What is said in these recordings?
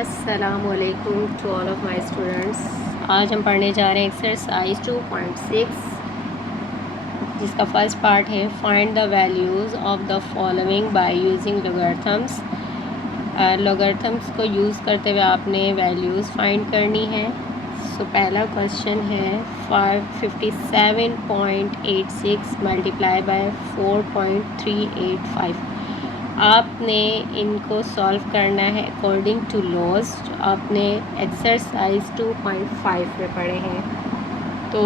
अस्सलामुअलैकुम to all of my students. आज हम पढ़ने जा रहे हैं एक्सरसाइज 2.6 जिसका फर्स्ट पार्ट है find the values of the following by using logarithms. Logarithms को यूज़ करते हुए आपने वैल्यूज़ फाइंड करनी है। सो पहला क्वेश्चन है 557.86 मल्टीप्लाई बाय 4.385। आपने इनको सॉल्व करना है अकॉर्डिंग टू लॉज। आपने एक्सरसाइज 2.5 में पढ़े हैं, तो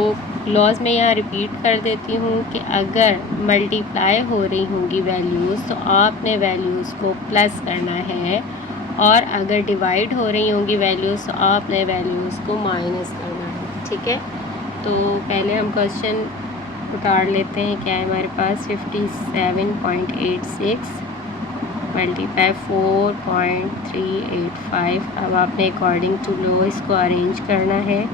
लॉज में यहाँ रिपीट कर देती हूँ कि अगर मल्टीप्लाई हो रही होंगी वैल्यूज़ तो आपने वैल्यूज़ को प्लस करना है, और अगर डिवाइड हो रही होंगी वैल्यूज़ तो आपने वैल्यूज़ को माइनस करना है। ठीक है, तो पहले हम क्वेश्चन उतार लेते हैं। क्या है हमारे पास 57.86 मल्टीप्लाई 4.385। अब आपने अकॉर्डिंग टू लॉ इसको अरेंज करना है।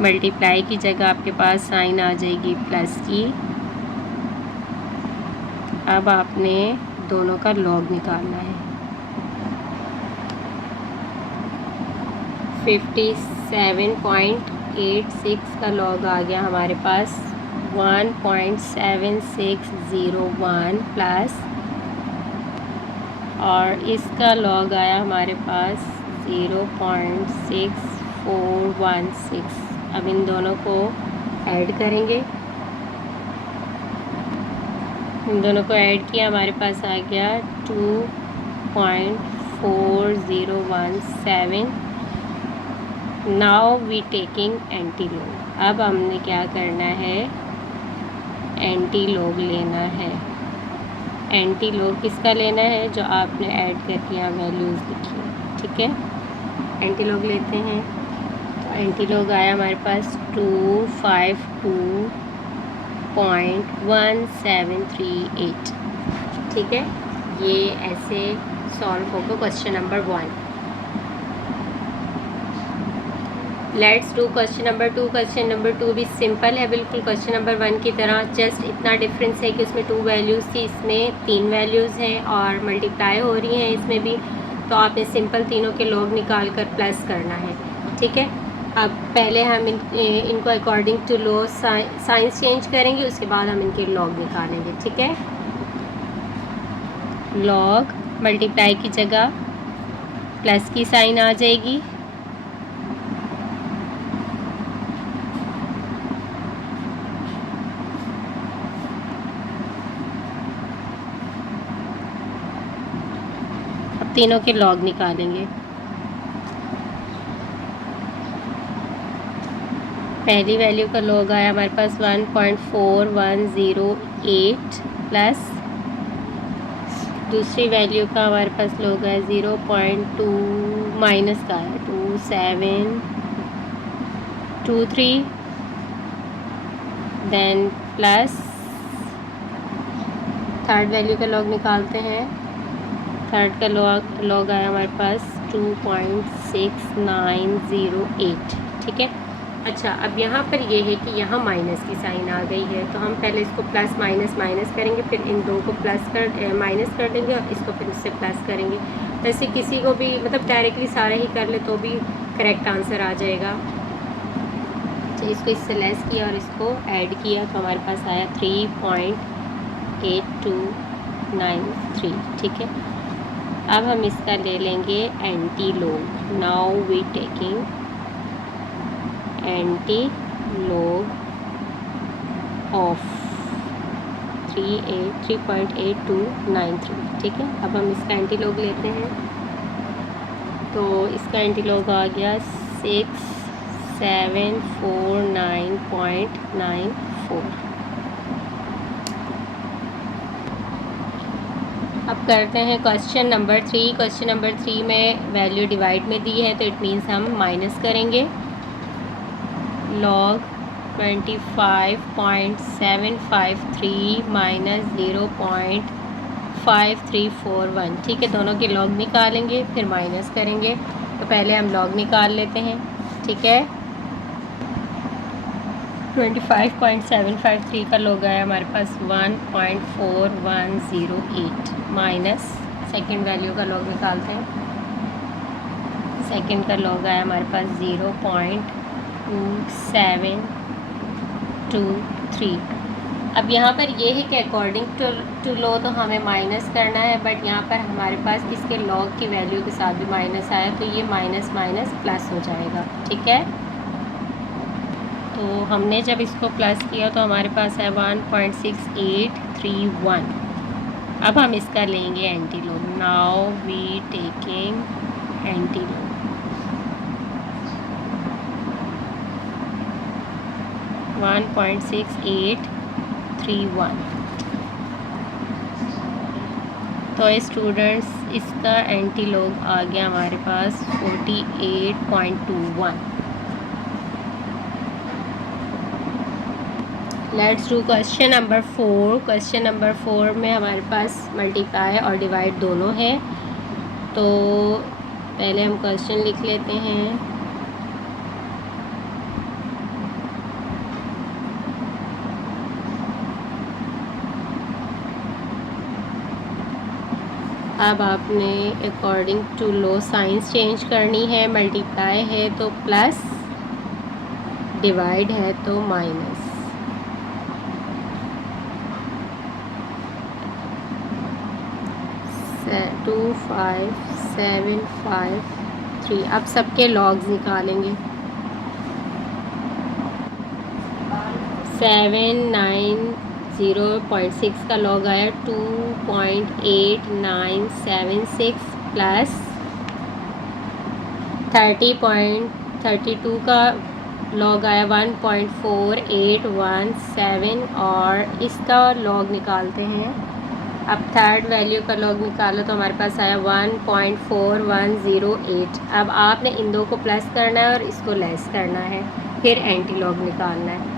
मल्टीप्लाई की जगह आपके पास साइन आ जाएगी प्लस की। अब आपने दोनों का लॉग निकालना है। 57.86 का लॉग आ गया हमारे पास 1.7601 प्लस, और इसका लॉग आया हमारे पास 0.6416। अब इन दोनों को ऐड करेंगे। इन दोनों को ऐड किया, हमारे पास आ गया 2.4017। Now we taking anti log. अब हमने क्या करना है, एंटी लॉग लेना है। एंटी लॉग किसका लेना है, जो आपने ऐड करके यहाँ वैल्यूज़ लिखी है। ठीक है, एंटी लॉग लेते हैं। तो एंटी लॉग आया हमारे पास 252.1738। ठीक है, ये ऐसे सॉल्व होगा question number 1। Let's do question number 2। Question number 2 भी सिंपल है बिल्कुल क्वेश्चन नंबर 1 की तरह। जस्ट इतना डिफरेंस है कि उसमें 2 वैल्यूज़ थी, इसमें 3 वैल्यूज़ हैं और मल्टीप्लाई हो रही हैं इसमें भी। तो आपने सिंपल तीनों के लॉग निकाल कर प्लस करना है। ठीक है, अब पहले हम इनको according to law science change करेंगे, उसके बाद हम इनके लॉग निकालेंगे। ठीक है, लॉग मल्टीप्लाई की जगह प्लस की साइन आ जाएगी। तीनों के लॉग निकालेंगे। पहली वैल्यू का लॉग आया हमारे पास 1.4108 प्लस दूसरी वैल्यू का हमारे पास लॉग है 0.2 माइनस का है 2723, देन प्लस थर्ड वैल्यू का लॉग निकालते हैं। थर्ड का लॉग आया हमारे पास 2.6908। ठीक है, अच्छा अब यहाँ पर ये है कि यहाँ माइनस की साइन आ गई है, तो हम पहले इसको प्लस माइनस करेंगे, फिर इन दो को माइनस कर देंगे और इसको फिर इससे प्लस करेंगे। वैसे किसी को भी मतलब डायरेक्टली सारा ही कर ले तो भी करेक्ट आंसर आ जाएगा। तो इसको इससे लेस किया और इसको ऐड किया तो हमारे पास आया 3.8293। ठीक है, अब हम इसका ले लेंगे anti log. Now we taking anti log of 3.8293। ठीक है, अब हम इसका एंटी लॉग लेते हैं। तो इसका एंटी लॉग आ गया 6749.94। अब करते हैं क्वेश्चन नंबर 3। क्वेश्चन नंबर 3 में वैल्यू डिवाइड में दी है, तो इट मीन्स हम माइनस करेंगे। Log 25.753 minus 0.5341। ठीक है, दोनों के लॉग निकालेंगे फिर माइनस करेंगे। तो पहले हम लॉग निकाल लेते हैं। ठीक है, 25.753 का लॉग आया हमारे पास 1.4108 माइनस सेकेंड वैल्यू का लॉग निकालते हैं। सेकंड का लॉग आया हमारे पास 0.2723। अब यहाँ पर ये है कि अकॉर्डिंग टू लॉ तो हमें माइनस करना है, बट यहाँ पर हमारे पास इसके लॉग की वैल्यू के साथ भी माइनस आया तो ये माइनस माइनस प्लस हो जाएगा। ठीक है, तो हमने जब इसको प्लस किया तो हमारे पास है 1.6831। अब हम इसका लेंगे anti log. Now we taking anti log. One 1.6831। तो स्टूडेंट्स इसका एंटी लॉग आ गया हमारे पास 48.21। Let's do question number 4। Question number 4 में हमारे पास मल्टीप्लाई और डिवाइड दोनों है। तो पहले हम क्वेश्चन लिख लेते हैं। अब आपने according to law science change करनी है। मल्टीप्लाई है तो प्लस, डिवाइड है तो माइनस। 25753। अब सबके लॉग्स निकालेंगे। 790.6 का लॉग आया 2.8976 प्लस 30.32 का लॉग आया 1.4817 और इसका लॉग निकालते हैं। अब थर्ड वैल्यू का लॉग निकालो तो हमारे पास आया 1.4108। अब आपने इन दो को प्लस करना है और इसको लेस करना है, फिर एंटी लॉग निकालना है।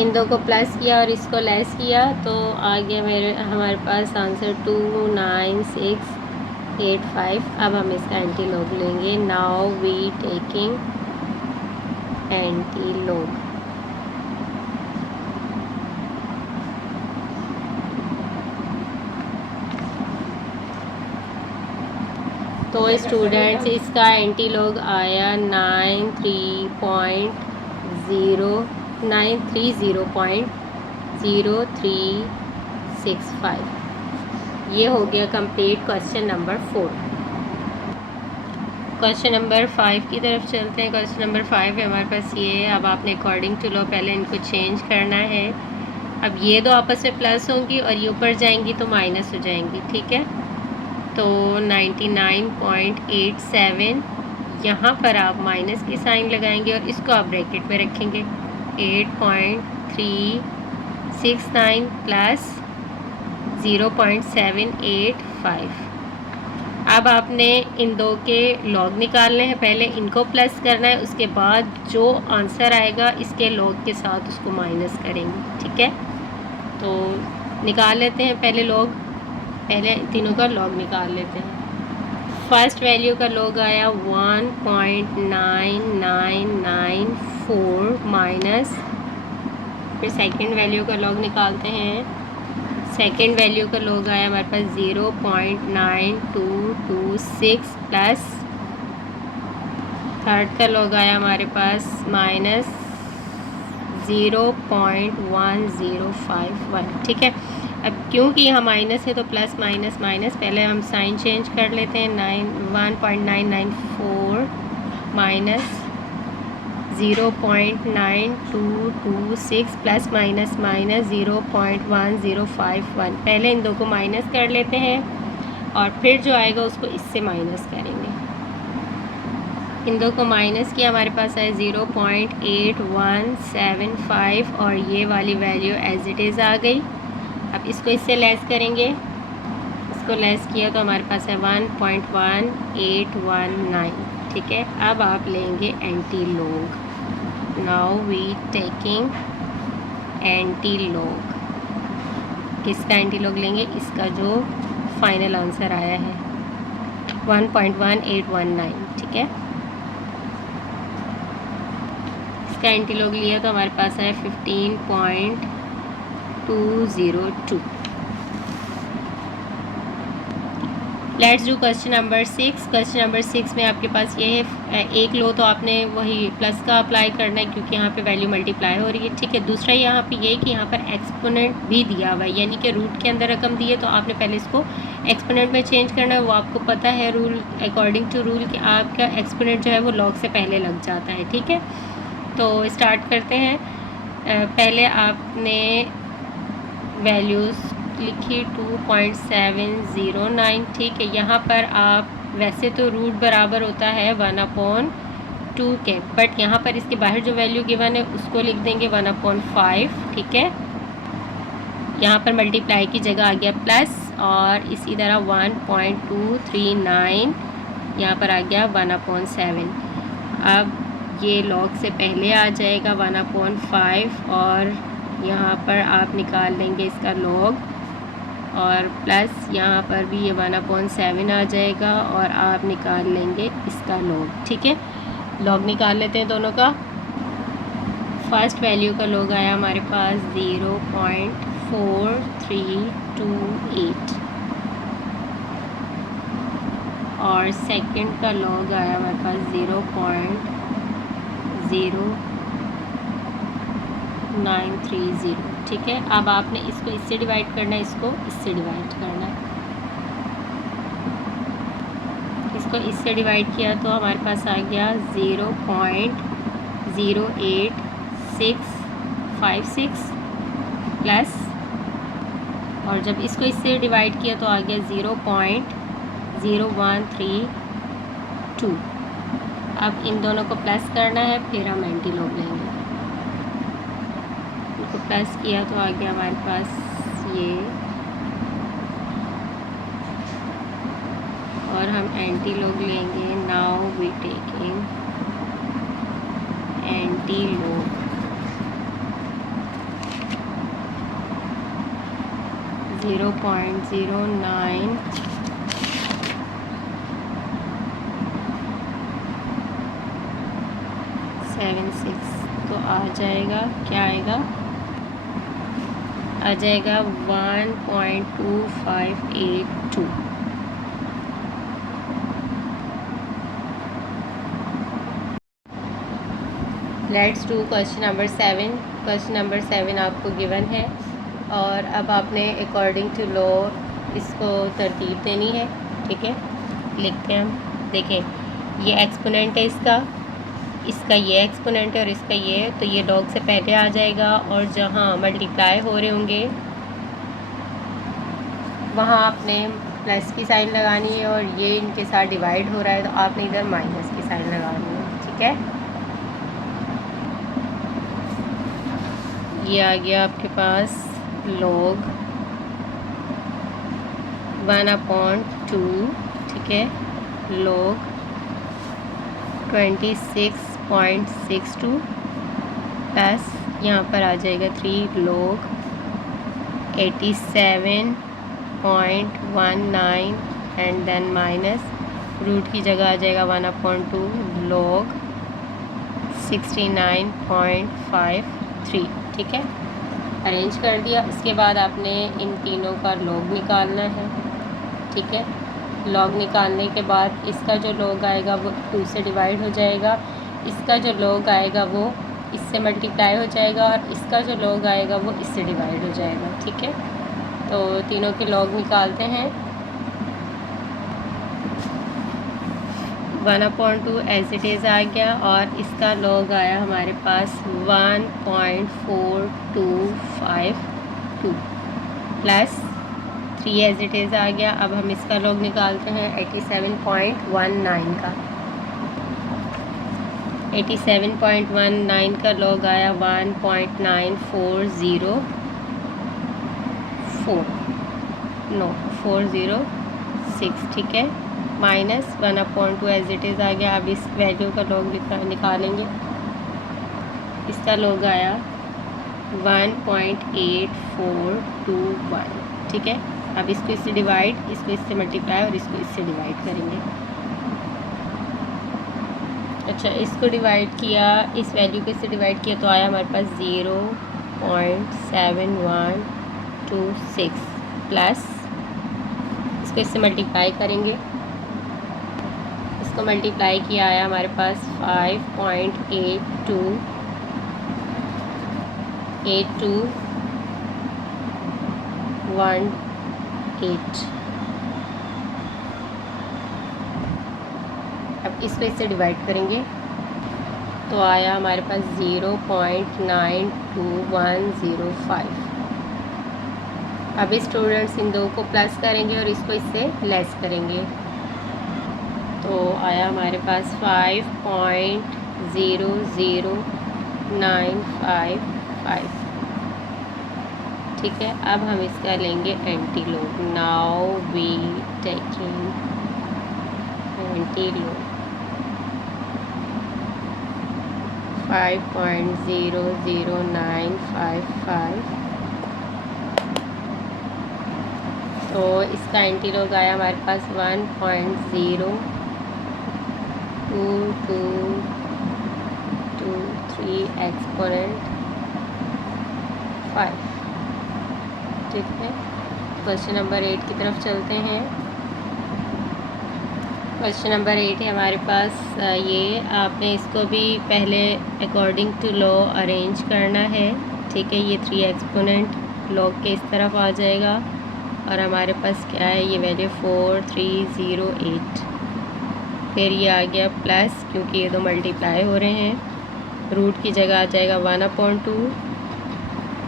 इन दो को प्लस किया और इसको लेस किया तो आ गया हमारे पास आंसर 29685। अब हम इसका एंटी लॉग लेंगे। Now we taking anti log. तो स्टूडेंट्स इसका एंटी लॉग आया 930.0365। ये हो गया complete question number 4। Question number 5 की तरफ चलते हैं। क्वेश्चन नंबर 5 है हमारे पास ये है। अब आपने अकॉर्डिंग टू लॉ पहले इनको चेंज करना है। अब ये दो आपस में प्लस होंगी और ये ऊपर जाएंगी तो माइनस हो जाएंगी। ठीक है, तो 99.87 यहाँ पर आप माइनस की साइन लगाएंगे और इसको आप ब्रैकेट में रखेंगे। 8.369 प्लस 0.785। अब आपने इन दो के लॉग निकालने हैं। पहले इनको प्लस करना है, उसके बाद जो आंसर आएगा इसके लॉग के साथ उसको माइनस करेंगे। ठीक है, तो निकाल लेते हैं पहले लॉग। पहले तीनों का लॉग निकाल लेते हैं। फर्स्ट वैल्यू का लॉग आया 1.9994 माइनस, फिर सेकंड वैल्यू का लॉग निकालते हैं। सेकंड वैल्यू का लॉग आया हमारे पास 0.9226 प्लस थर्ड का लॉग आया हमारे पास माइनस 0.1051। ठीक है, अब क्योंकि यहाँ माइनस है तो प्लस माइनस माइनस, पहले हम साइन चेंज कर लेते हैं। 1.994 माइनस 0.9226 प्लस माइनस माइनस 0.1051। पहले इन दो को माइनस कर लेते हैं और फिर जो आएगा उसको इससे माइनस करेंगे। इन दो को माइनस किया, हमारे पास है 0.8175 और ये वाली वैल्यू एज इट इज़ आ गई। अब इसको इससे लेस करेंगे। इसको लेस किया तो हमारे पास है 1.1819। ठीक है, अब आप लेंगे anti log. Now we taking anti log. किसका एंटी लॉग लेंगे? इसका जो फाइनल आंसर आया है 1.1819। ठीक है, इसका एंटी लॉग लिया तो हमारे पास है 15.202। Let's do question number 6। Question number 6 में आपके पास ये है, एक लो तो आपने वही प्लस का अप्लाई करना है क्योंकि यहाँ पे वैल्यू मल्टीप्लाई हो रही है, ठीक है। दूसरा यहाँ पे ये कि यहाँ पर एक्सपोनेंट भी दिया हुआ है, यानी कि रूट के अंदर रकम दी है तो आपने पहले इसको एक्सपोनेंट में चेंज करना है। वो आपको पता है रूल, अकॉर्डिंग टू रूल कि आपका एक्सपोनेंट जो है वो लॉग से पहले लग जाता है, ठीक है। तो स्टार्ट करते हैं। पहले आपने वैल्यूज़ लिखी 2.709, ठीक है। यहाँ पर आप वैसे तो रूट बराबर होता है 1/2 के, बट यहाँ पर इसके बाहर जो वैल्यू गिवन है उसको लिख देंगे 1/5, ठीक है। यहाँ पर मल्टीप्लाई की जगह आ गया प्लस, और इसी तरह 1.239 यहाँ पर आ गया 1/7। अब ये लॉग से पहले आ जाएगा 1/5, और यहाँ पर आप निकाल लेंगे इसका लॉग, और प्लस यहाँ पर भी ये 1/7 आ जाएगा और आप निकाल लेंगे इसका लॉग, ठीक है। लॉग निकाल लेते हैं दोनों का। फर्स्ट वैल्यू का लॉग आया हमारे पास 0.4328, और सेकंड का लॉग आया हमारे पास 0.0930, ठीक है। अब आपने इसको इससे डिवाइड करना है, इसको इससे डिवाइड करना है। इसको इससे डिवाइड किया तो हमारे पास आ गया 0.08656 प्लस, और जब इसको इससे डिवाइड किया तो आ गया 0.0132। अब इन दोनों को प्लस करना है, फिर हम एंटीलॉग लेंगे। इसको प्लस किया तो आ गया हमारे पास ये, और हम एंटीलॉग लेंगे। Now we taking antilog. Zero point 0976, तो आ जाएगा, क्या आएगा, आ जाएगा 1.2582। Let's do question number 7। Question number 7 आपको गिवन है, और अब आपने अकॉर्डिंग टू लॉ इसको तरतीब देनी है, ठीक है। लिखते हैं हम, देखें ये एक्सपोनेंट है इसका ये एक्सपोनेंट है और इसका ये, तो ये लॉग से पहले आ जाएगा, और जहाँ मल्टीप्लाई हो रहे होंगे वहाँ आपने प्लस की साइन लगानी है, और ये इनके साथ डिवाइड हो रहा है तो आपने इधर माइनस की साइन लगानी है, ठीक है। ये आ गया आपके पास लॉग 1/2, ठीक है, लॉग 26.62 प्लस यहाँ पर आ जाएगा 3 log 87.19, and then minus root की जगह आ जाएगा 1/2 लॉग 69.53, ठीक है। अरेंज कर दिया। इसके बाद आपने इन तीनों का लॉग निकालना है, ठीक है। लॉग निकालने के बाद इसका जो लॉग आएगा वो 2 से डिवाइड हो जाएगा, इसका जो लॉग आएगा वो इससे मल्टीप्लाई हो जाएगा, और इसका जो लॉग आएगा वो इससे डिवाइड हो जाएगा, ठीक है। तो तीनों के लॉग निकालते हैं। 1/2 एज इट इज़ आ गया, और इसका लॉग आया हमारे पास 1.4252 प्लस 3 एज इट इज़ आ गया। अब हम इसका लॉग निकालते हैं 87.19 का। 87.19 का लॉग आया 406, ठीक है, माइनस 1/2 एज इट इज़ आ गया। अब इस वैल्यू का लॉग निकालेंगे। इसका लॉग आया 1.8421, ठीक है। अब इसको इससे डिवाइड, इसको इससे मल्टीप्लाई, और इसको इससे डिवाइड करेंगे। अच्छा, इसको डिवाइड किया, इस वैल्यू को इससे डिवाइड किया तो आया हमारे पास 0.7126 प्लस इसको इससे मल्टीप्लाई करेंगे। इसको मल्टीप्लाई किया आया हमारे पास 5.828218। अब इसको इससे डिवाइड करेंगे तो आया हमारे पास 0.92105। अब स्टूडेंट्स इन दो को प्लस करेंगे और इसको इससे लेस करेंगे तो आया हमारे पास 5.00955। ठीक है, अब हम इसका लेंगे antilog. Now we taking antilog 5.00955। तो इसका एंटीलोग आया हमारे पास 1.02223 एक्सपोनेंट 5। ठीक है, क्वेश्चन नंबर 8 की तरफ चलते हैं। क्वेश्चन नंबर 8 है हमारे पास ये आपने इसको भी पहले अकॉर्डिंग टू लॉ अरेंज करना है। ठीक है, ये 3 एक्सपोनेंट लॉग के इस तरफ आ जाएगा और हमारे पास क्या है, ये वैल्यू 4308। फिर ये आ गया प्लस, क्योंकि ये दो मल्टीप्लाई हो रहे हैं, रूट की जगह आ जाएगा 1/2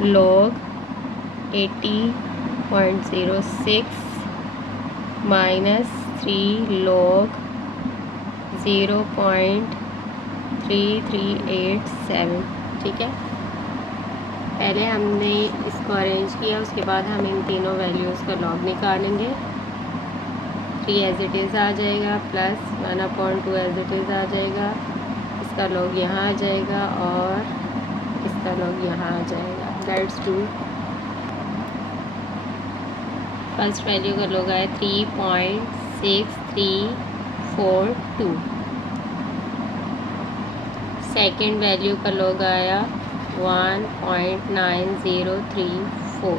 लॉग 80.06 -3 लॉग 0.3387। ठीक है, पहले हमने इसको अरेंज किया, उसके बाद हम इन तीनों वैल्यूज़ का लॉग निकालेंगे। 3 एज इट इज़ आ जाएगा प्लस 1/2 एज इट इज़ आ जाएगा, इसका लॉग यहाँ आ जाएगा और इसका लॉग यहाँ आ जाएगा। दैट्स 2। फर्स्ट वैल्यू का लॉग आया 3.6342। सेकेंड वैल्यू का लॉग आया 1.9034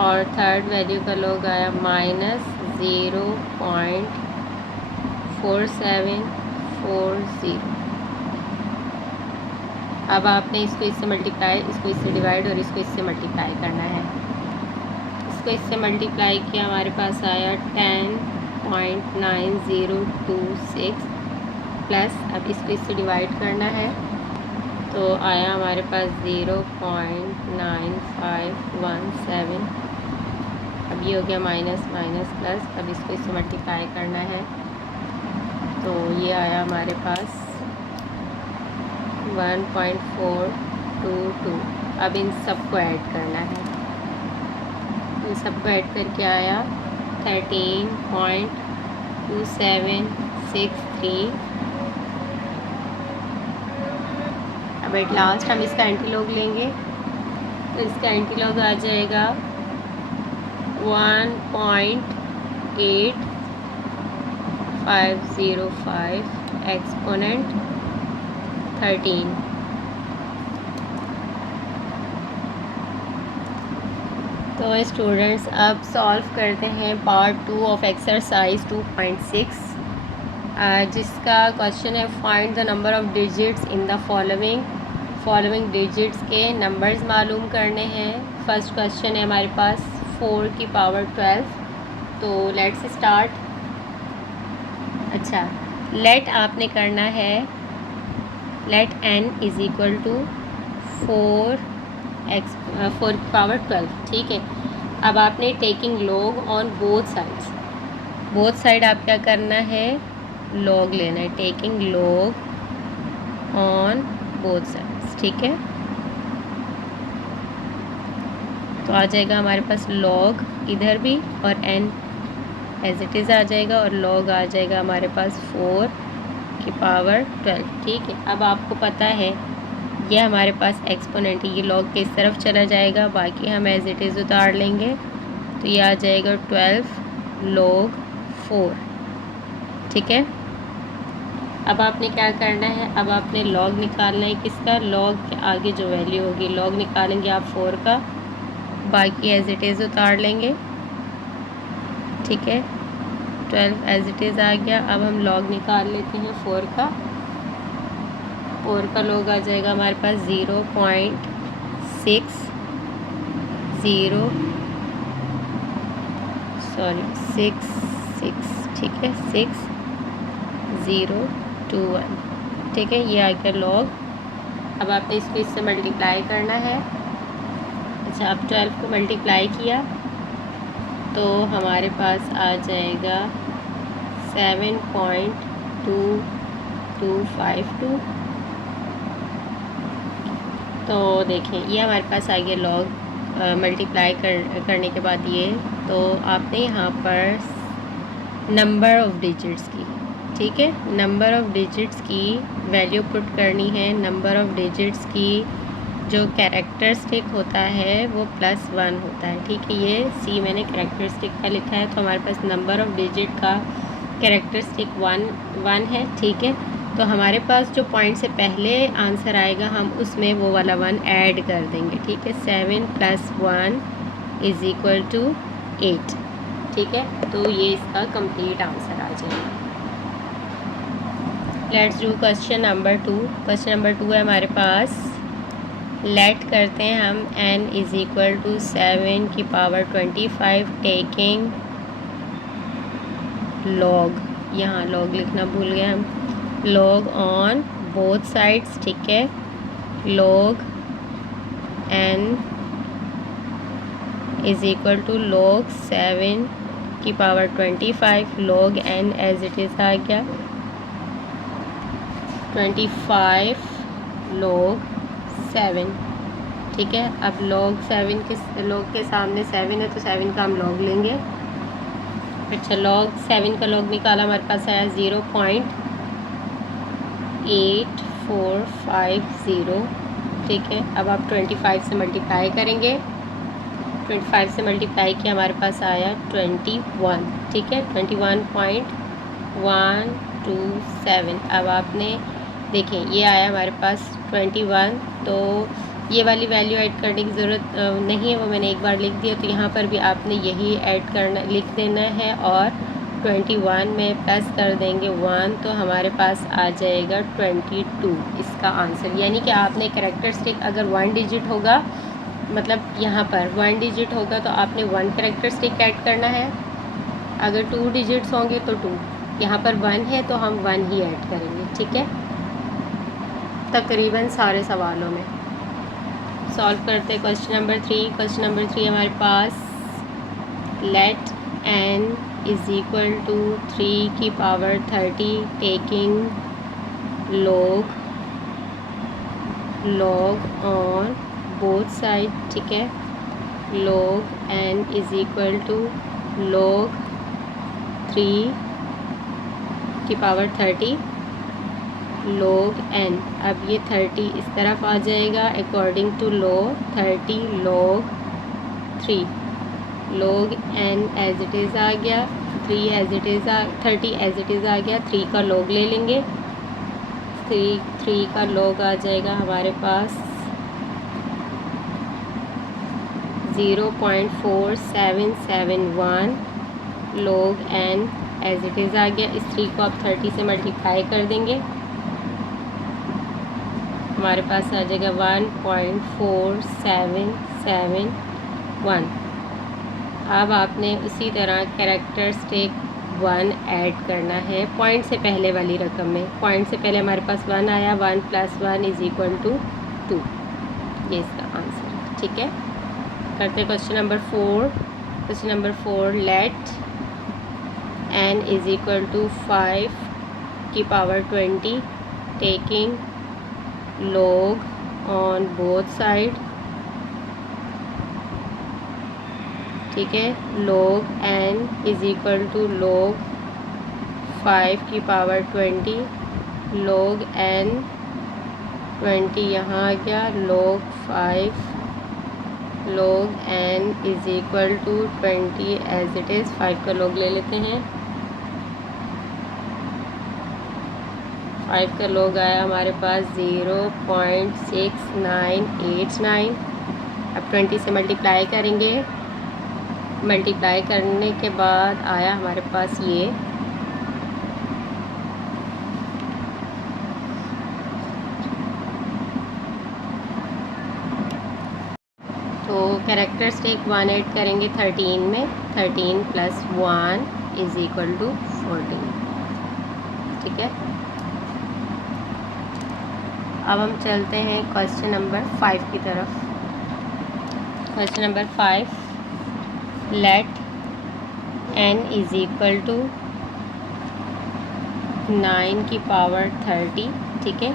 और थर्ड वैल्यू का लॉग आया -0.4740। अब आपने इसको इससे मल्टीप्लाई, इसको इससे डिवाइड और इसको इससे मल्टीप्लाई करना है। इसको इससे मल्टीप्लाई किया, हमारे पास आया 10.9026 प्लस, अब इसको इससे डिवाइड करना है तो आया हमारे पास 0.9517। अब ये हो गया माइनस माइनस प्लस, अब इसको इससे मल्टीप्लाई करना है तो ये आया हमारे पास 1.422। अब इन सबको ऐड करना है, इन सबको ऐड करके आया 13.2763। अब एट लास्ट हम इसका एंटीलॉग लेंगे तो इसका एंटीलॉग आ जाएगा 1.8505 एक्सपोनेंट 13। तो स्टूडेंट्स अब सॉल्व करते हैं पार्ट 2 ऑफ एक्सरसाइज 2.6, जिसका क्वेश्चन है find the number of digits in the following digits के नंबर्स मालूम करने हैं। फर्स्ट क्वेश्चन है हमारे पास 4 की पावर 12। तो लेट्स स्टार्ट। अच्छा, लेट आपने करना है let n is equal to 4 की पावर 12। ठीक है, अब आपने taking log on both side आप क्या करना है, लॉग लेना है, taking log on both sides. ठीक है, तो आ जाएगा हमारे पास लॉग इधर भी और n एज इट इज़ आ जाएगा और लॉग आ जाएगा हमारे पास 4 की पावर 12। ठीक है, अब आपको पता है ये हमारे पास एक्सपोनेंट है, ये लॉग के इस तरफ चला जाएगा, बाकी हम एज इट इज़ उतार लेंगे तो ये आ जाएगा 12 log 4। ठीक है, अब आपने क्या करना है, अब आपने लॉग निकालना है किसका, लॉग के आगे जो वैल्यू होगी लॉग निकालेंगे आप 4 का, बाकी एज इट इज़ उतार लेंगे ठीक है। 12 एज इट इज़ आ गया। अब हम लॉग निकाल लेते हैं 4 का। 4 का लॉग आ जाएगा हमारे पास 0.60 66, ठीक है, 6021, ठीक है, ये आ गया लॉग। अब आपने इसको इससे मल्टीप्लाई करना है। अच्छा, अब 12 को मल्टीप्लाई किया तो हमारे पास आ जाएगा 7.2252। तो देखें ये हमारे पास आ गया लॉग मल्टीप्लाई करने के बाद ये। तो आपने यहाँ पर नंबर ऑफ़ डिजिट्स की, ठीक है, नंबर ऑफ़ डिजिट्स की वैल्यू पुट करनी है। नंबर ऑफ़ डिजिट्स की जो कैरेक्टरिस्टिक होता है वो +1 होता है, ठीक है। ये सी मैंने कैरेक्टरिस्टिक का लिखा है, तो हमारे पास नंबर ऑफ़ डिजिट का कैरेक्टरिस्टिक 1 है, ठीक है। तो हमारे पास जो पॉइंट से पहले आंसर आएगा हम उसमें वो वाला 1 ऐड कर देंगे, ठीक है। 7 + 1 = 8, ठीक है। तो ये इसका कंप्लीट आंसर आ जाएगा। Let's do question number 2। Question number 2 है हमारे पास। लेट करते हैं हम n = 7⁵ टेकिंग लॉग, यहाँ लॉग लिखना भूल गए हम, लॉग ऑन बोथ साइड्स, ठीक है। Log n = log 7⁵, log n as it is आ गया 25 log 7, ठीक है। अब log के सामने 7 है तो 7 का हम लॉग लेंगे। अच्छा, log 7 का लॉग निकाला, हमारे पास आया 0.8450, ठीक है। अब आप 25 से मल्टीप्लाई करेंगे। 25 से मल्टीप्लाई किया, हमारे पास आया 21, ठीक है, 21.127। अब आपने देखें ये आया हमारे पास 21, तो ये वाली वैल्यू ऐड करने की ज़रूरत नहीं है, वो मैंने एक बार लिख दिया। तो यहाँ पर भी आपने यही ऐड करना, लिख देना है और 21 में प्लस कर देंगे 1, तो हमारे पास आ जाएगा 22 इसका आंसर। यानी कि आपने कैरेक्टरिस्टिक अगर 1 डिजिट होगा, मतलब यहाँ पर 1 डिजिट होगा तो आपने 1 कैरेक्टरिस्टिक ऐड करना है। अगर 2 डिजिट्स होंगे तो 2, यहाँ पर 1 है तो हम 1 ही ऐड करेंगे, ठीक है। तकरीबन सारे सवालों में सॉल्व करते हैं। Question number 3। क्वेश्चन नंबर 3 हमारे पास। Let n = 3⁵ taking log on both side, ठीक है। log n = log 3⁵ log n। अब ये 30 इस तरफ आ जाएगा according to law 30 log 3, log n as it is आ गया 30 एज इट इज़ आ गया। 3 का log ले लेंगे। 3 का log आ जाएगा हमारे पास 0.4771 log n as it is आ गया। इस 3 को आप 30 से मल्टीप्लाई कर देंगे, हमारे पास आ जाएगा 1.4771। अब आपने उसी तरह कैरेक्टरिस्टिक 1 ऐड करना है पॉइंट से पहले वाली रकम में। पॉइंट से पहले हमारे पास 1 आया, 1 + 1 = 2, ये इसका आंसर है, ठीक है। करते हैं question number 4। Question number 4। Let n = 5⁵20 taking log on both side, ठीक है। log n = log 5⁵20, log n 20 यहाँ आ गया, log 5, log n = 20 as it is. 5 का log ले लेते हैं। 5 का log आया हमारे पास 0.6989। अब 20 से मल्टीप्लाई करेंगे, मल्टीप्लाई करने के बाद आया हमारे पास ये, तो कैरेक्टरिस्टिक 1 ऐड करेंगे 13 में, 13 + 1 = 14। ठीक है, अब हम चलते हैं क्वेश्चन नंबर 5 की तरफ। Question number 5, let n = 9⁻30। ठीक है,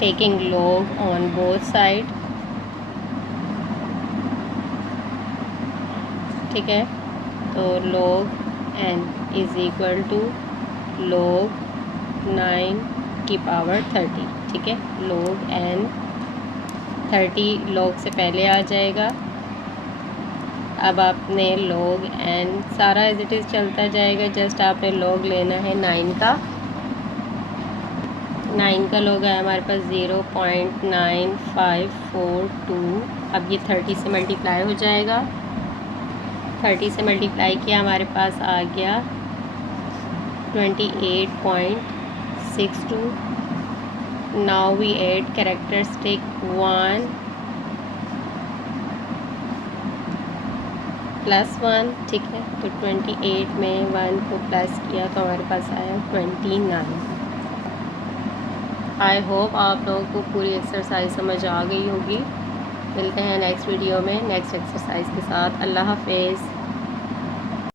taking log on both side. ठीक है, तो log n = log 9⁻30। ठीक है, log n 30 log से पहले आ जाएगा। अब आपने log n सारा एज इट इज़ चलता जाएगा, जस्ट आपने log लेना है 9 का। 9 का log है हमारे पास 0.9542। अब ये 30 से मल्टीप्लाई हो जाएगा। 30 से मल्टीप्लाई किया, हमारे पास आ गया 28.62। Now we add characteristic 1 + 1। ठीक है, तो 28 में 1 को प्लस किया तो हमारे पास आया 29। आई होप आप लोगों को पूरी एक्सरसाइज समझ आ गई होगी। मिलते हैं नेक्स्ट वीडियो में नेक्स्ट एक्सरसाइज के साथ। अल्लाह हाफिज़।